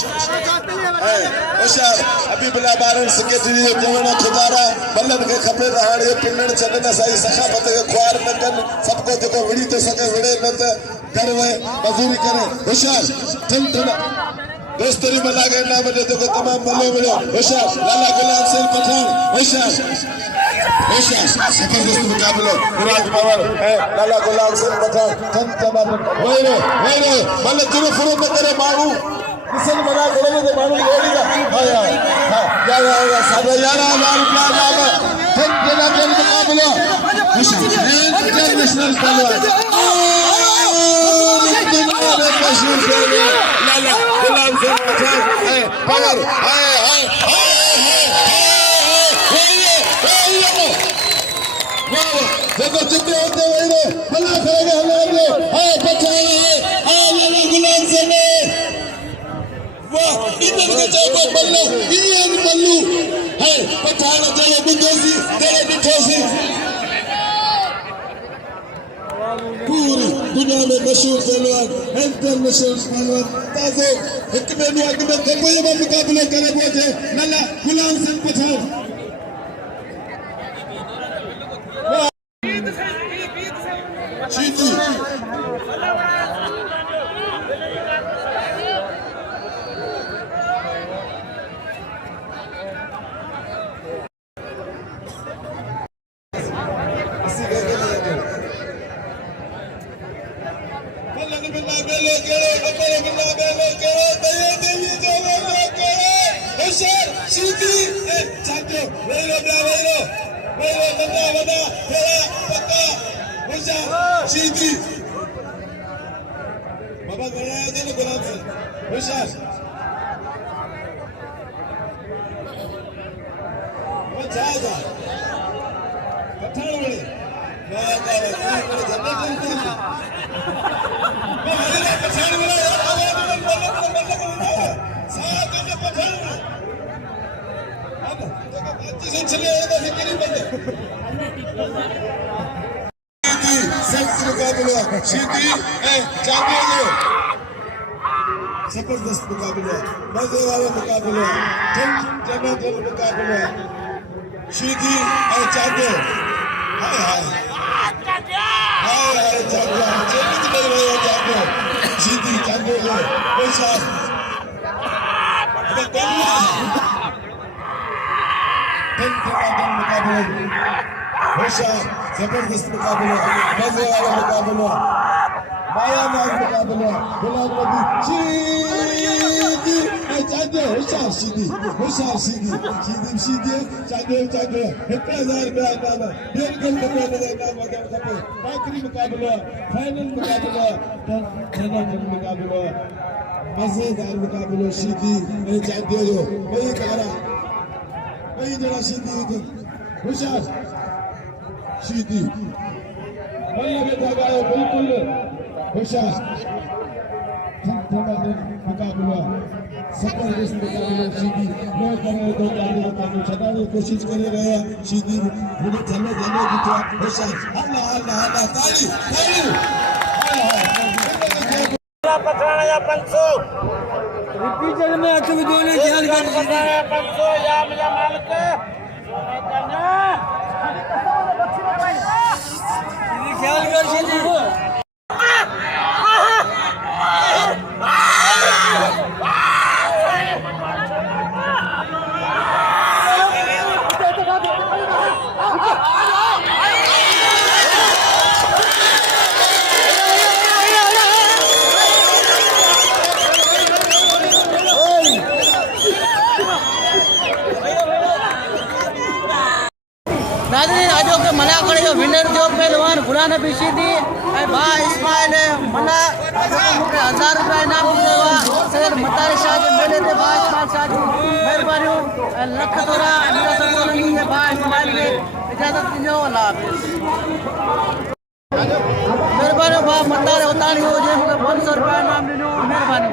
अभी बिला बारन सेक्रेटरी जवना खुदारा बल्लन के खपे रहाड़े पिल्लण चलना साई सखावत के ख्वार न कन सबको देखो विड़ी तो सके विड़े न कर वे मजदूरी करे होशियार ठन दोस्तरी में लागे ना बने देखो तमाम मलो मिलो होशियार लाला गुलाम सिंह पठान होशियार जबरदस्त मुकाबला मुराद बाबर है लाला गुलाम सिंह पठान ठन तमाम वेरो मतलब तुरु फुरु न करे मारू किसन बना करे तो मारू ओड़ीगा या सादा 11000 रुपया नाम ठन जना के मुकाबला इंटरनेशनल पहलवान मशहूर पहलवान लाला गुलाम सिंह पठान है पावर है देखो जितने होते वही भला करेगा हमारे हाय पठान है लाला गुलाम सिंह वाह इधर के चौको बल्लू इंडियन बल्लू है पठान चलो बुंदोसी तेरे बिठोसी पूरी दुनिया में मशहूर पहलवान इंटरनेशनल पहलवान ताज़ो एक में कोई मुकाबले करे बोझे लाला गुलाम सिंह पठान शीती बाबा गया था ना गुलाम से होशियार वो जाएगा पठान वाले मैं जन्नत चलती थी मैं हमारे पठान वाला यार साथ में पठान अब तो चले तो फिक्र नहीं बनते मुकाबला शीती चांदी जबरदस्त मुकाबला मजे वाला मुकाबला जन्नत मुकाबला शीती चांदी हाय चांदी चेक कर रहे हो चांदी शीती चांदी होशियार मुकाबला होशियार जबरदस्त मुकाबला मजे वाला मुकाबला मायानाज मुकाबला गुलाम नबी शीदी चांदी होशियार शीदी चांदी 1000 रुपया नाम बिल्कुल मुकाबला नाम वगैरह खपे आखिरी मुकाबला फाइनल मुकाबला मजेदार मुकाबला शीदी चांदी जो वही कारा वही जरा शीदी होशियार शीदी बल्ले में जगह बिल्कुल होशियार मुकाबला जबरदस्त मुकाबला शीदी मैं करे तो गाड़ी का छड़ाने की कोशिश कर रहे हैं शीदी मुझे चले दिखा होशियार अल्लाह ताली पठान या 500 रिपीटर में अचुक दोने ख्याल कर 500 या मालिक नाज़रीन अॼो के मलाखड़े जो विनर जो पहलवान गुलाम नबी सीधी ऐं भाउ इस्माइल मना मूंखे 1000 रुपया इनाम ॾिनो आहे सैयद मतारी शाह जे मेले ते भाउ इस्माइल शाह जी महिरबानियूं ऐं लख थोरा मेरा सपोर्टनि जे भाउ इस्माइल खे इजाज़त ॾिजो। अल्लाह हाफ़िज़। महिरबानी भाउ मतारी उताणी हो जे मूंखे 500 रुपया इनाम ॾिनो। महिरबानी।